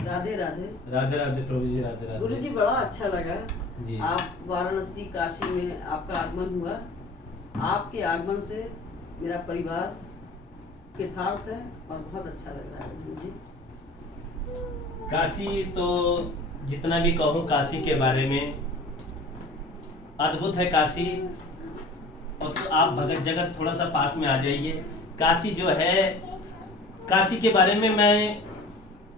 राधे राधे। राधे राधे प्रभु जी, राधे राधे। गुरु जी बड़ा अच्छा लगा जी। आप वाराणसी काशी में आपका आगमन हुआ। आपके आगमन से मेरा परिवार कृतार्थ है और बहुत अच्छा लग रहा है गुरु जी। काशी तो जितना भी कहूँ काशी के बारे में, अद्भुत है काशी। और तो आप भगत जगत थोड़ा सा पास में आ जाइए। काशी जो है, काशी के बारे में मैं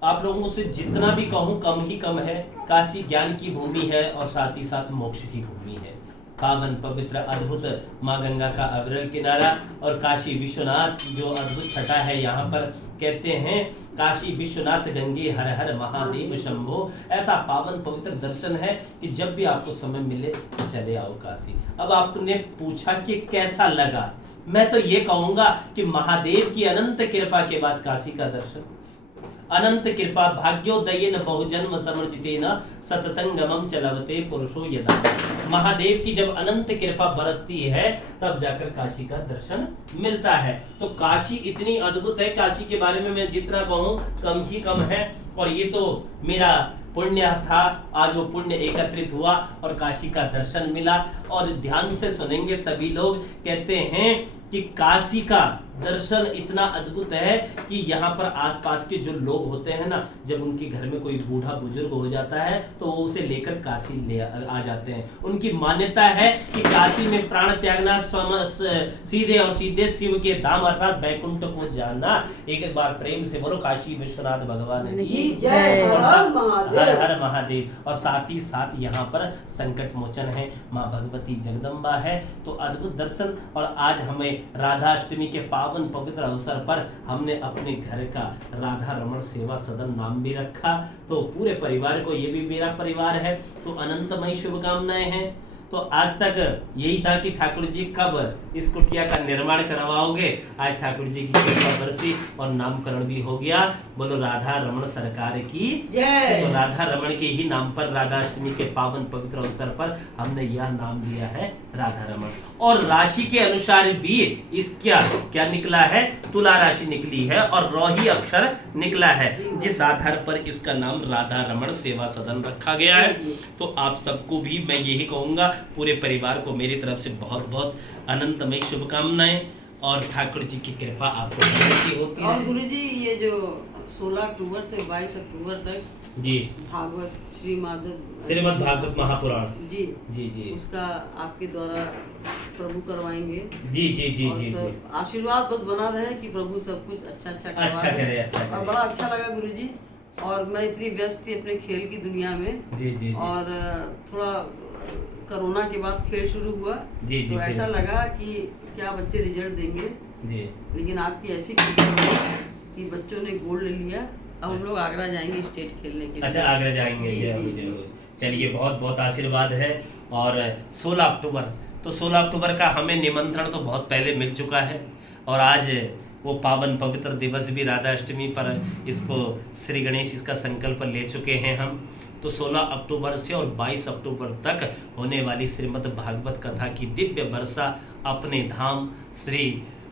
आप लोगों से जितना भी कहूँ कम ही कम है। काशी ज्ञान की भूमि है और साथ ही साथ मोक्ष की भूमि है। पावन पवित्र अद्भुत माँ गंगा का अविरल किनारा और काशी विश्वनाथ की जो अद्भुत छटा है। यहाँ पर कहते हैं काशी विश्वनाथ गंगे हर हर महादेव शंभो। ऐसा पावन पवित्र दर्शन है कि जब भी आपको समय मिले तो चले आओ काशी। अब आपने पूछा कि कैसा लगा, मैं तो ये कहूंगा कि महादेव की अनंत कृपा के बाद काशी का दर्शन, अनंत कृपा भाग्योदयेन बहुजन्म समर्जितेन सतसंगमम चलवते पुरुषो यदा। महादेव की जब अनंत कृपा बरसती है तब जाकर काशी का दर्शन मिलता है। तो काशी इतनी अद्भुत है, काशी के बारे में मैं जितना कहूँ कम ही कम है। और ये तो मेरा पुण्य था, आज वो पुण्य एकत्रित हुआ और काशी का दर्शन मिला। और ध्यान से सुनेंगे सभी लोग, कहते हैं कि काशी का दर्शन इतना अद्भुत है कि यहाँ पर आसपास के जो लोग होते हैं ना, जब उनके घर में कोई बूढ़ा बुजुर्ग हो जाता है तो वो उसे लेकर काशी ले आ जाते हैं। उनकी मान्यता है कि काशी में प्राण त्यागना सीधे और सीधे शिव के धाम अर्थात बैकुंठ को जाना। एक बार प्रेम से बोलो काशी विश्वनाथ भगवान की जय। हर हर महादेव। और साथ ही साथ यहाँ पर संकट मोचन है, माँ भगवती जगदम्बा है। तो अद्भुत दर्शन। और आज हमें राधाष्टमी के पावन पवित्र अवसर पर हमने अपने घर का राधा रमण सेवा सदन नाम भी रखा। तो पूरे परिवार को, ये भी मेरा परिवार है, तो अनंतमय शुभकामनाएं हैं। तो आज तक यही था कि ठाकुर जी कब इस कुटिया का निर्माण करवाओगे। आज ठाकुर जी की कृपा बरसी और नामकरण भी हो गया। बोलो राधा रमण सरकार की जय। तो राधा रमण के ही नाम पर राधाष्टमी के पावन पवित्र अवसर पर हमने यह नाम दिया है राधा रमण। और राशि के अनुसार भी इसका क्या निकला है, तुला राशि निकली है और रोही अक्षर निकला है, जिस आधार पर इसका नाम राधा रमण सेवा सदन रखा गया है। तो आप सबको भी मैं यही कहूंगा, पूरे परिवार को मेरी तरफ से बहुत बहुत अनंतमय शुभकामनाएं और ठाकुर जी की कृपा आपको हमेशा होती है। और गुरु जी ये जो 16 अक्टूबर से 22 अक्टूबर तक जी भागवत श्रीमद् भागवत महापुराण जी जी जी उसका आपके द्वारा प्रभु करवाएंगे। जी जी जी और जी जी आशीर्वाद बस बना रहे कि प्रभु सब कुछ अच्छा अच्छा करे, अच्छा और करे। बड़ा अच्छा लगा गुरु जी। और मैं इतनी व्यस्त थी अपने खेल की दुनिया में जी जी और थोड़ा कोरोना के बाद खेल शुरू हुआ जी जी तो ऐसा लगा कि क्या बच्चे रिजल्ट देंगे, जी लेकिन आपकी ऐसी कि बच्चों ने गोल्ड ले लिया। अब हम लोग आगरा जाएंगे स्टेट खेलने के लिए। अच्छा आगरा जाएंगे जी, जरूर जी, जरूर। चलिए बहुत बहुत आशीर्वाद है। और 16 अक्टूबर, तो 16 अक्टूबर का हमें निमंत्रण तो बहुत पहले मिल चुका है और आज वो पावन पवित्र दिवस भी राधाष्टमी पर इसको श्री गणेश इसका संकल्प ले चुके हैं हम। तो 16 अक्टूबर से और 22 अक्टूबर तक होने वाली श्रीमद् भागवत कथा की दिव्य वर्षा अपने धाम श्री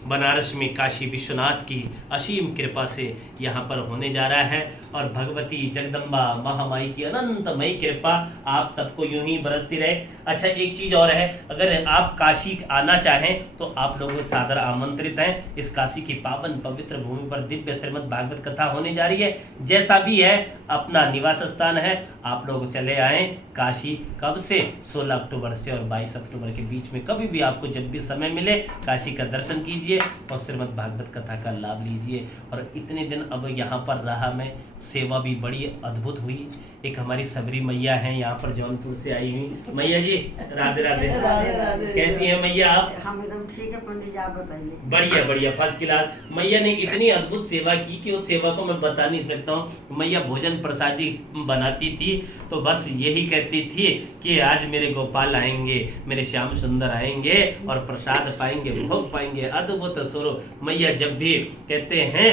बनारस में काशी विश्वनाथ की असीम कृपा से यहाँ पर होने जा रहा है। और भगवती जगदम्बा महामाई की अनंतमयी कृपा आप सबको यूं ही बरसती रहे। अच्छा एक चीज़ और है, अगर आप काशी आना चाहें तो आप लोग सादर आमंत्रित हैं। इस काशी की पावन पवित्र भूमि पर दिव्य श्रीमद् भागवत कथा होने जा रही है। जैसा भी है अपना निवास स्थान है, आप लोग चले आएँ काशी। कब से? 16 अक्टूबर से और 22 अक्टूबर के बीच में कभी भी आपको जब भी समय मिले काशी का दर्शन कीजिए और श्रीमद् भागवत कथा का लाभ लीजिए। और इतने दिन अब यहाँ पर रहा मैं, सेवा भी बड़ी अद्भुत हुई। एक हमारी सबरी मैया हैं यहाँ पर जौनपुर से आई हुई। मैया जी राधे राधे। राधे राधे। कैसी हैं मैया आप? हम एकदम ठीक है पंडित जी, आप बताइए। बढ़िया बढ़िया फर्स्ट क्लास। मैया ने इतनी अद्भुत सेवा की कि उस सेवा को मैं बता नहीं सकता हूँ। मैया भोजन प्रसादी बनाती थी तो बस यही कहती थी कि आज मेरे गोपाल आएंगे, मेरे श्याम सुंदर आएंगे और प्रसाद पाएंगे, भोग पाएंगे। अद्भुत स्वरूप मैया जब भी कहते हैं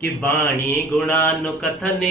कि वाणी गुणानुकथने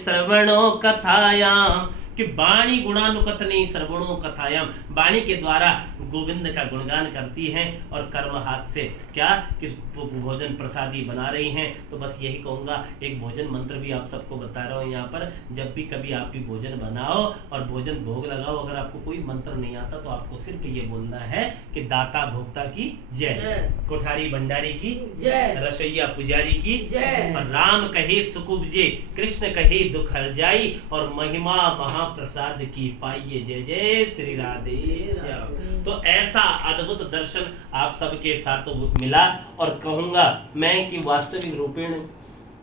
श्रवणो कथायाम कि वाणी गुणानुकथने श्रवणों कथायाम, वाणी के द्वारा गोविंद का गुणगान करती हैं और कर्म हाथ से क्या कि भोजन प्रसादी बना रही हैं। तो बस यही कहूँगा, एक भोजन मंत्र भी आप सबको बता रहा हूँ यहाँ पर, जब भी कभी आप भी भोजन बनाओ और भोजन भोग लगाओ, अगर आपको कोई मंत्र नहीं आता तो आपको सिर्फ ये बोलना है कि दाता भोक्ता की जय, कोठारी भंडारी की जय, रसोईया पुजारी की जय, और राम कहे सुख उपजे, कृष्ण कहे दुख हर जाई, और महिमा महाप्रसाद की पाइये, जय जय श्री राधे श्याम। तो ऐसा अद्भुत दर्शन आप सबके साथ मिला, और कहूंगा मैं कि वास्तविक रूपेण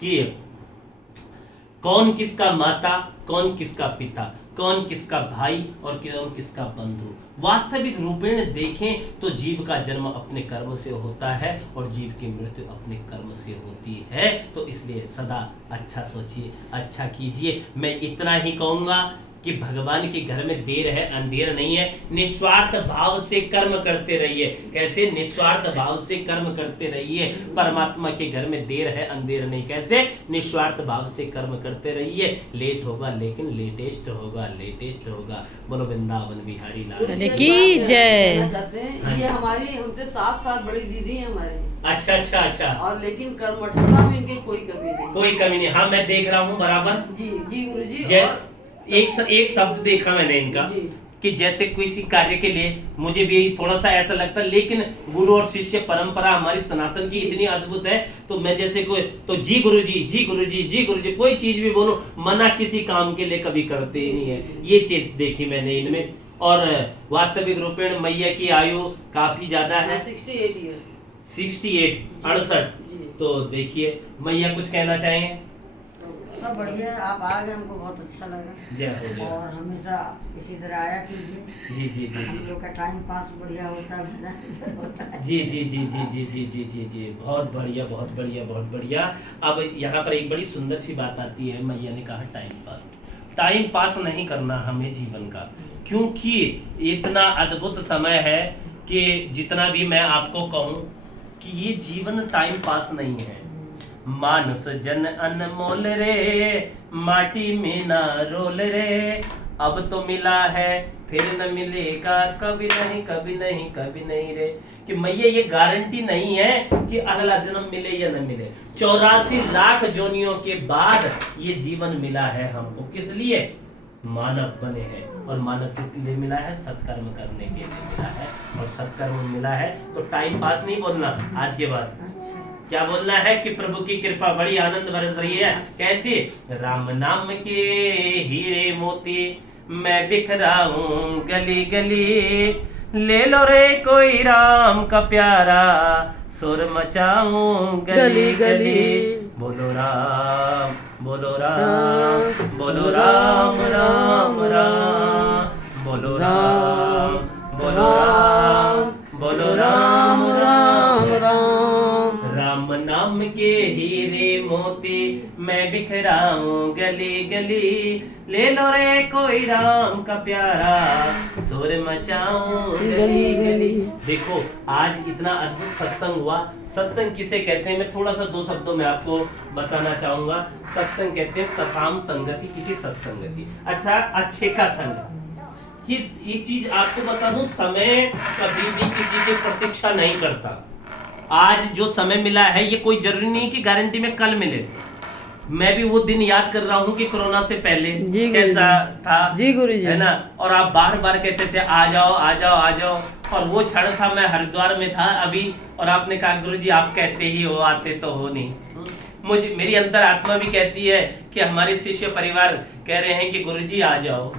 कि कौन किसका माता, कौन किसका पिता, कौन किसका भाई और कौन किसका बंधु। वास्तविक रूपेण देखें तो जीव का जन्म अपने कर्म से होता है और जीव की मृत्यु अपने कर्म से होती है। तो इसलिए सदा अच्छा सोचिए, अच्छा कीजिए। मैं इतना ही कहूंगा कि भगवान के घर में देर है अंधेर नहीं है। निस्वार्थ भाव से कर्म करते रहिए। कैसे? निस्वार्थ भाव से कर्म करते रहिए। परमात्मा के घर में देर है अंधेर नहीं। कैसे? निस्वार्थ भाव से कर्म करते रहिए। लेट होगा लेकिन लेटेस्ट होगा, लेटेस्ट होगा। बोलो वृंदावन बिहारी लाल की जय। चाहते हैं ये हमारी हमसे 7 साल बड़ी दीदी है हमारी। अच्छा अच्छा अच्छा। और लेकिन कर्मठता में इनकी कोई कमी नहीं, कोई कमी नहीं। हाँ मैं देख रहा हूँ बराबर। जी जी गुरुजी। और एक शब्द देखा मैंने इनका कि जैसे किसी कार्य के लिए मुझे भी थोड़ा सा ऐसा लगता है, लेकिन गुरु और शिष्य परंपरा हमारी सनातन की इतनी अद्भुत है। तो मैं जैसे कोई तो जी गुरुजी, जी गुरुजी, जी गुरुजी, कोई चीज भी बोलो मना किसी काम के लिए कभी करते ही नहीं है। ये चीज देखी मैंने इनमें। और वास्तविक रूपेण मैया की आयु काफी ज्यादा है, 68 इयर्स, 68 68। तो देखिए मैया कुछ कहना चाहेंगे? सब बढ़िया, आप आ गए, हमको बहुत अच्छा लगा। जय हो जय। और हमेशा इसी तरह आया कीजिए। जी जी जी हम लोग का टाइम पास बढ़िया होता है, भजन होता है। जी जी जी जी जी जी जी जी जी बहुत बढ़िया, बहुत बढ़िया, बहुत बढ़िया। अब यहाँ पर एक बड़ी सुंदर सी बात आती है। मैया ने कहा टाइम पास, टाइम पास नहीं करना हमें जीवन का, क्योंकि इतना अद्भुत समय है कि जितना भी मैं आपको कहूँ कि ये जीवन टाइम पास नहीं है। मानस जन अनमोल रे, माटी में ना रोल रे, अब तो मिला है फिर न मिलेगा, कभी नहीं कभी नहीं कभी नहीं रे। कि मैया ये गारंटी नहीं है कि अगला जन्म मिले या न मिले। 84 लाख जोनियों के बाद ये जीवन मिला है हमको। किस लिए? मानव बने हैं। और मानव किस लिए मिला है? सत्कर्म करने के लिए मिला है। और सत्कर्म मिला है तो टाइम पास नहीं बोलना आज के बाद। क्या बोलना है कि प्रभु की कृपा बड़ी आनंद बरस रही है। कैसी? राम नाम के हीरे मोती मैं बिखराऊं गली गली, ले लो रे कोई राम का प्यारा, सुर मचाऊं गली गली। बोलो राम, बोलो राम, बोलो राम राम राम, बोलो राम, बोलो राम, बोलो राम राम राम। राम नाम के हीरे मोती मैं बिखराऊं गली गली, ले लो रे कोई राम का प्यारा, शोर मचाऊं गली गली। देखो आज इतना अद्भुत सत्संग हुआ। सत्संग किसे कहते हैं मैं थोड़ा सा 2 शब्दों में आपको बताना चाहूंगा। सत्संग कहते हैं सकाम संगति की सत्संगति, अच्छा अच्छे का संग। ये चीज आपको बता दूं, समय कभी भी किसी की प्रतीक्षा नहीं करता। आज जो समय मिला है ये कोई जरूरी नहीं कि गारंटी में कल मिले। मैं भी वो दिन याद कर रहा हूँ कि कोरोना से पहले कैसा था, जी गुरुजी, है ना। और आप बार बार कहते थे आ जाओ आ जाओ आ जाओ। और वो क्षण था मैं हरिद्वार में था अभी, और आपने कहा गुरुजी आप कहते ही हो, आते तो हो नहीं। मुझे मेरी अंतर आत्मा भी कहती है कि हमारे शिष्य परिवार कह रहे हैं कि गुरुजी आ जाओ।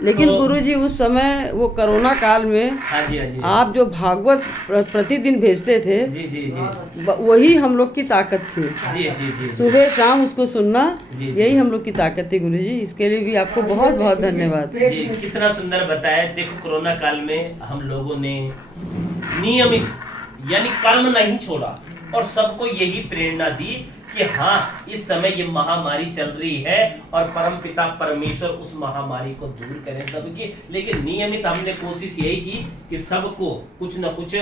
लेकिन गुरुजी उस समय वो कोरोना काल में हाँ जी, हाँ जी, आप जो भागवत प्रतिदिन भेजते थे, जी जी जी, वही हम लोग की ताकत थी। जी जी जी, सुबह शाम उसको सुनना, यही हम लोग की ताकत थी गुरुजी। इसके लिए भी आपको बहुत बहुत धन्यवाद जी। कितना सुंदर बताया। देखो कोरोना काल में हम लोगों ने नियमित यानी कर्म नहीं छोड़ा और सबको यही प्रेरणा दी कि हाँ इस समय ये महामारी चल रही है और परमपिता परमेश्वर उस महामारी को दूर करें सबकी। लेकिन नियमित हमने कोशिश यही की कि सबको कुछ न कुछ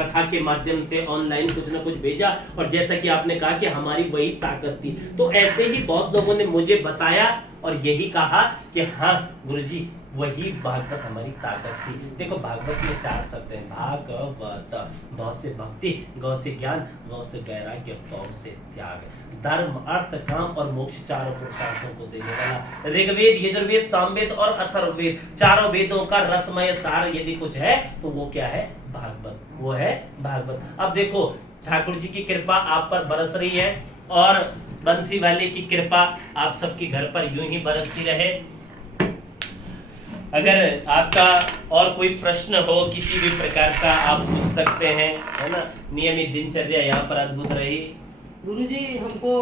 कथा के माध्यम से ऑनलाइन कुछ न कुछ भेजा। और जैसा कि आपने कहा कि हमारी वही ताकत थी, तो ऐसे ही बहुत लोगों ने मुझे बताया और यही कहा कि हाँ गुरुजी वही भागवत हमारी ताकत थी। देखो भागवत में 4 शब्द हैं, भागवत, भव से भक्ति, गौ से ज्ञान, गौ से वैराग्य, पौ से त्याग। धर्म अर्थ काम और मोक्ष चारों पुरुषार्थों को देने वाला ऋग्वेद यजुर्वेद सामवेद और अथर्ववेद चारों वेदों का रसमय सार यदि कुछ है तो वो क्या है? भागवत, वो है भागवत। अब देखो ठाकुर जी की कृपा आप पर बरस रही है और बंसी वाले की कृपा आप सबके घर पर यूं ही बरसती रहे। अगर आपका और कोई प्रश्न हो किसी भी प्रकार का आप पूछ सकते हैं, है ना। नियमित दिनचर्या यहाँ पर अद्भुत रही। गुरुजी हमको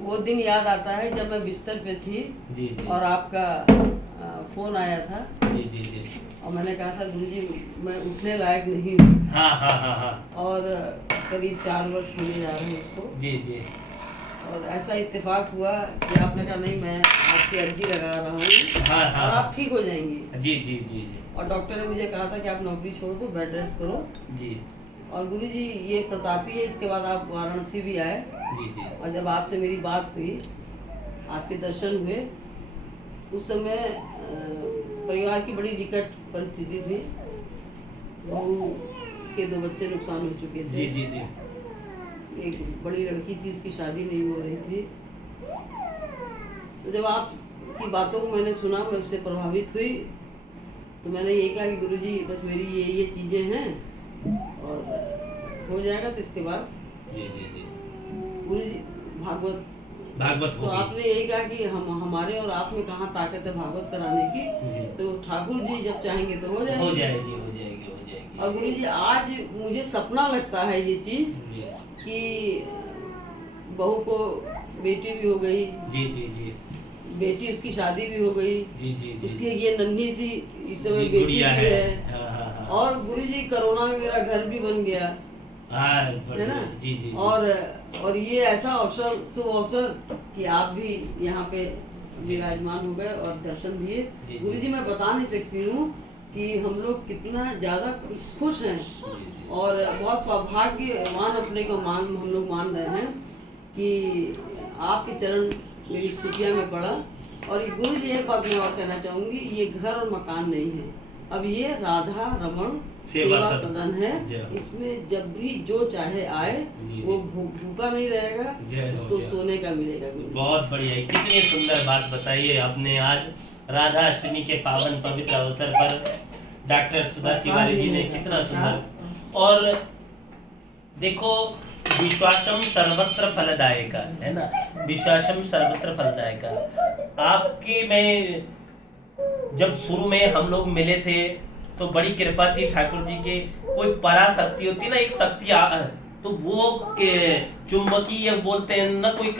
वो दिन याद आता है जब मैं बिस्तर पे थी जी जी और आपका फोन आया था जी जी जी और मैंने कहा था गुरुजी मैं उठने लायक नहीं हूँ। हाँ हाँ हाँ हाँ और करीब 4 वर्ष होने जा रहे हैं उसको। जी जी और ऐसा इत्तेफाक हुआ कि आपने कहा नहीं मैं आपकी अर्जी लगा रहा हूँ हाँ हाँ और हाँ। आप ठीक हो जाएंगे। जी जी जी जी और डॉक्टर ने मुझे कहा था कि आप नौकरी छोड़ दो, बेड रेस्ट करो। जी और गुरुजी ये प्रतापी है। इसके बाद आप वाराणसी भी आए जी जी और जब आपसे मेरी बात हुई, आपके दर्शन हुए, उस समय परिवार की बड़ी विकट परिस्थिति थी। बहू के 2 बच्चे नुकसान हो चुके थे। जी जी जी एक बड़ी लड़की थी, उसकी शादी नहीं हो रही थी। तो जब आपकी बातों को मैंने सुना, मैं उससे प्रभावित हुई। तो मैंने ये कहा कि गुरुजी बस मेरी ये चीज़ें हैं और हो जाएगा। तो इसके बाद जी जी जी गुरुजी भागवत भागवत तो होगी। आपने यही कहा कि हमारे और आप में कहाँ ताकत है भागवत कराने की। जी। तो ठाकुर जी जब चाहेंगे तो हो जाएगी। हो जाएगी हो जाएगी हो जाएगी। और गुरुजी आज मुझे सपना लगता है ये चीज जी कि बहू को बेटी भी हो गई, जी जी जी बेटी उसकी शादी भी हो गई, जी जी जी उसकी ये नन्ही सी इस समय जी, बेटी भी गुड़िया है। हाँ हाँ हाँ और गुरुजी कोरोना में मेरा घर भी बन गया, हाँ है बढ़िया। ना। जी जी जी। और ये ऐसा अवसर, शुभ अवसर कि आप भी यहाँ पे विराजमान हो गए और दर्शन दिए। जी। गुरुजी मैं बता नहीं सकती हूँ कि हम लोग कितना ज्यादा खुश हैं और बहुत सौभाग्यवान अपने को हम लोग मान रहे हैं कि आपके चरण मेरी स्तुतियाँ में पड़ा। और ये गुरुजी एक बात मैं और कहना चाहूंगी, ये घर और मकान नहीं है, अब ये राधा रमन सेवा सेवा सदन सदन है। जय। इसमें जब भी जो चाहे आए, जी, वो जी। भूखा नहीं रहेगा, जय हो, उसको जय हो। सोने का मिलेगा। गुरुजी बहुत बढ़िया है। कितनी सुंदर बात बताई है आपने आज राधा अष्टमी के पावन पवित्र अवसर पर। डॉक्टर सुधा शिवारी जी ने कितना सुंदर। और देखो विश्वासम सर्वत्र फलदायक है ना, विश्वासम सर्वत्र फलदायक। आपकी मैं जब शुरू में हम लोग मिले थे तो बड़ी कृपा थी ठाकुर जी के। कोई पराशक्ति होती ना, एक शक्ति तो वो चुंबकीय बोलते हैं ना, कोई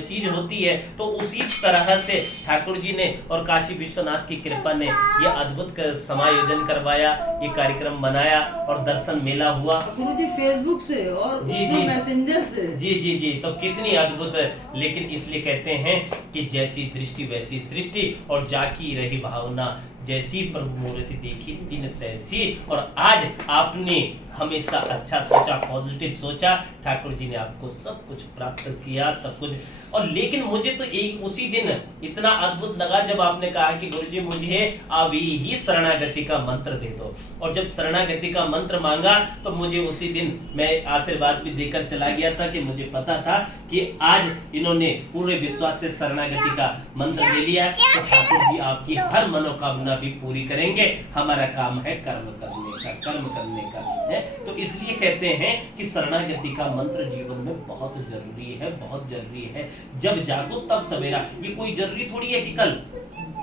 चीज होती है, तो उसी तरह से ठाकुर जी ने और काशी विश्वनाथ की कृपा ने ये अद्भुत समायोजन करवाया, ये कार्यक्रम बनाया और दर्शन मेला हुआ। गुरुजी फेसबुक से और जी, जी। मैसेंजर से। जी जी जी तो कितनी अद्भुत। लेकिन इसलिए कहते हैं कि जैसी दृष्टि वैसी सृष्टि, और जाकी रही भावना, जैसी प्रभु मूर्ति देखी तीन तैसी। और आज आपने हमेशा अच्छा सोचा, पॉजिटिव सोचा, ठाकुर जी ने आपको सब कुछ प्राप्त किया, सब कुछ। और लेकिन मुझे तो एक उसी दिन इतना अद्भुत लगा जब आपने कहा कि गुरुजी मुझे अभी ही शरणागति का मंत्र दे दो। और जब शरणागति का मंत्र मांगा तो मुझे उसी दिन मैं आशीर्वाद भी देकर चला गया था कि मुझे पता था कि आज इन्होंने पूरे विश्वास से शरणागति का मंत्र ले लिया, तो ठाकुर जी आपकी हर मनोकामना भी पूरी करेंगे। हमारा काम है कर्म करने का, कर्म करने का है। तो इसलिए कहते हैं कि शरणागति का मंत्र जीवन में बहुत जरूरी है, बहुत जरूरी है। जब जागो तब सवेरा। ये कोई जरूरी थोड़ी है कि कल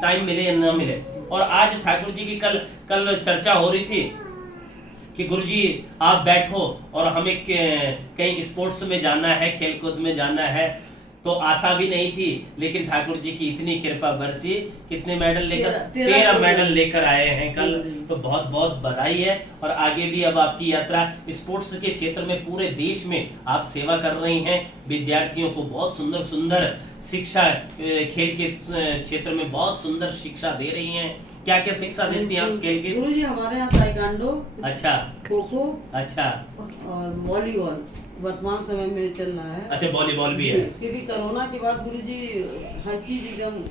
टाइम मिले या ना मिले। और आज ठाकुर जी की कल चर्चा हो रही थी कि गुरुजी आप बैठो और हमें कहीं स्पोर्ट्स में जाना है, खेलकूद में जाना है। तो आशा भी नहीं थी, लेकिन ठाकुर जी की इतनी कृपा बरसी। कितने मेडल लेकर? 13 मेडल लेकर आए हैं कल। तो बहुत बहुत बधाई है। और आगे भी अब आपकी यात्रा स्पोर्ट्स के क्षेत्र में पूरे देश में आप सेवा कर रही हैं। विद्यार्थियों को बहुत सुंदर सुंदर शिक्षा, खेल के क्षेत्र में बहुत सुंदर शिक्षा दे रही हैं। क्या क्या शिक्षा देती हैं आप खेल की? गुरुजी हमारे यहाँ ताइक्वांडो, अच्छा, खो खो, अच्छा, और वॉलीबॉल वर्तमान समय में चल रहा है। अच्छा, वॉलीबॉल भी जी, है। क्योंकि कोरोना के बाद गुरुजी हर चीज एकदम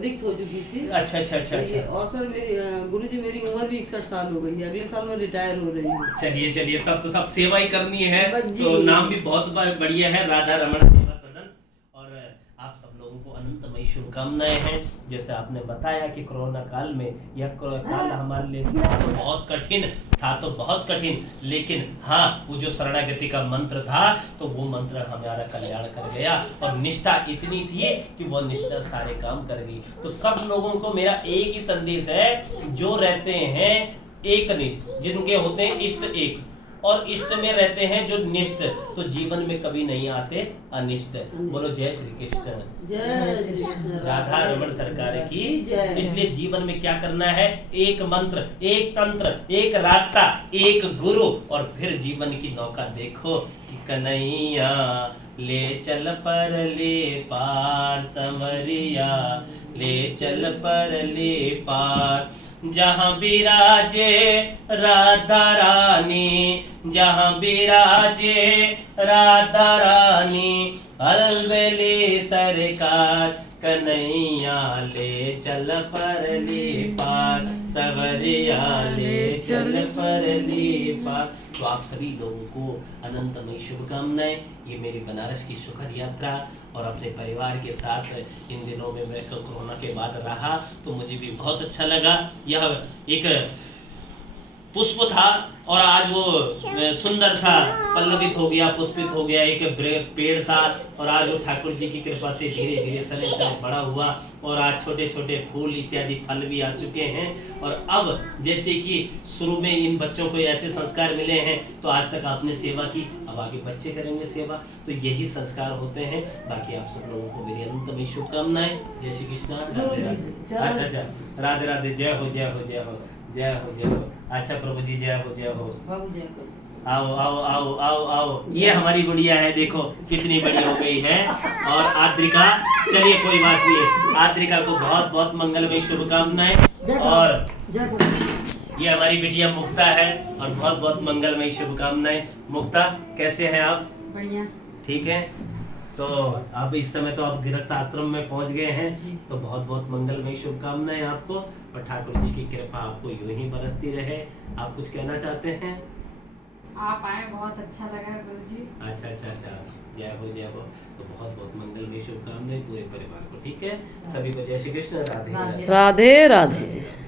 रिक्त हो चुकी थी। अच्छा अच्छा अच्छा ये- अच्छा। और सर मेरी गुरुजी मेरी उम्र भी 61 साल हो गई है, अगले साल मैं रिटायर हो रही हूँ। चलिए चलिए, तब तो सब सेवा ही करनी है। बस जी। तो नाम भी बहुत बढ़िया है, राधा रमन सेवा सदन। और आप सब लोगों को अनंतमय शुभकामनाएं हैं। जैसे आपने बताया कि कोरोना काल में यह काल हमारे लिए था तो बहुत कठिन था, तो बहुत कठिन, लेकिन हाँ, वो जो शरणागति का मंत्र था तो वो मंत्र हमारा कल्याण कर गया। और निष्ठा इतनी थी कि वो निष्ठा सारे काम कर गई। तो सब लोगों को मेरा एक ही संदेश है, जो रहते हैं एक निष्ठ, जिनके होते हैं इष्ट एक, और इष्ट में रहते हैं जो निष्ठ, तो जीवन में कभी नहीं आते अनिष्ट। बोलो जय श्री कृष्ण। जय श्री कृष्ण। राधा रमन सरकार की जय। इसलिए जीवन में क्या करना है, एक मंत्र, एक तंत्र, एक रास्ता, एक गुरु, और फिर जीवन की नौका देखो कि कन्हैया ले चल पर ले पार, समरिया ले चल पर ले पार। जहाँ विराजे राधा रानी, जहाँ विराजे राधा रानी, अलबेली सरकार, कन्हैया ले चल पर ले पार, सवरिया ले चल पर ले पार। तो आप सभी लोगों को अनंतमय शुभकामनाएं। ये मेरी बनारस की सुखद यात्रा, और अपने परिवार के साथ इन दिनों में मैं कोरोना के बाद रहा तो मुझे भी बहुत अच्छा लगा। यह एक पुष्प था और आज वो सुंदर सा पल्लवित हो गया, पुष्पित हो गया। एक पेड़ था और आज वो ठाकुर जी की कृपा से धीरे धीरे सने सने बड़ा हुआ, और आज छोटे छोटे फूल इत्यादि फल भी आ चुके हैं। और अब जैसे कि शुरू में इन बच्चों को ऐसे संस्कार मिले हैं तो आज तक आपने सेवा की, अब आगे बच्चे करेंगे सेवा, तो यही संस्कार होते हैं। बाकी आप सब लोगों को मेरी अनंतमय शुभकामनाएं। जय श्री कृष्ण। राधे राधे। अच्छा अच्छा, राधे राधे। जय हो जय हो जय हो जय हो जय हो। अच्छा प्रभु जी, जय हो जय हो। बाबू जय करो। आओ आओ आओ आओ आओ। ये हमारी गुड़िया है, देखो कितनी बड़ी हो गई है। और आद्रिका, चलिए कोई बात नहीं है, आद्रिका को बहुत बहुत मंगलमय शुभकामनाएं। और ये हमारी बिटिया मुक्ता है, और बहुत बहुत मंगलमय शुभकामनाएं। मुक्ता, कैसे हैं आप? बढ़िया। ठीक है। तो अब इस समय तो आप गृहस्थ आश्रम में पहुंच गए हैं, तो बहुत बहुत मंगलमय शुभकामनाएं आपको, और ठाकुर जी की कृपा आपको यूं ही बरसती रहे। आप कुछ कहना चाहते हैं? आप आए, बहुत अच्छा लगा गुरुजी। अच्छा अच्छा अच्छा, जय हो जय हो। तो बहुत बहुत मंगलमय शुभकामनाएं पूरे परिवार को। ठीक है, सभी को जय श्री कृष्ण। राधे राधे। राधे राधे।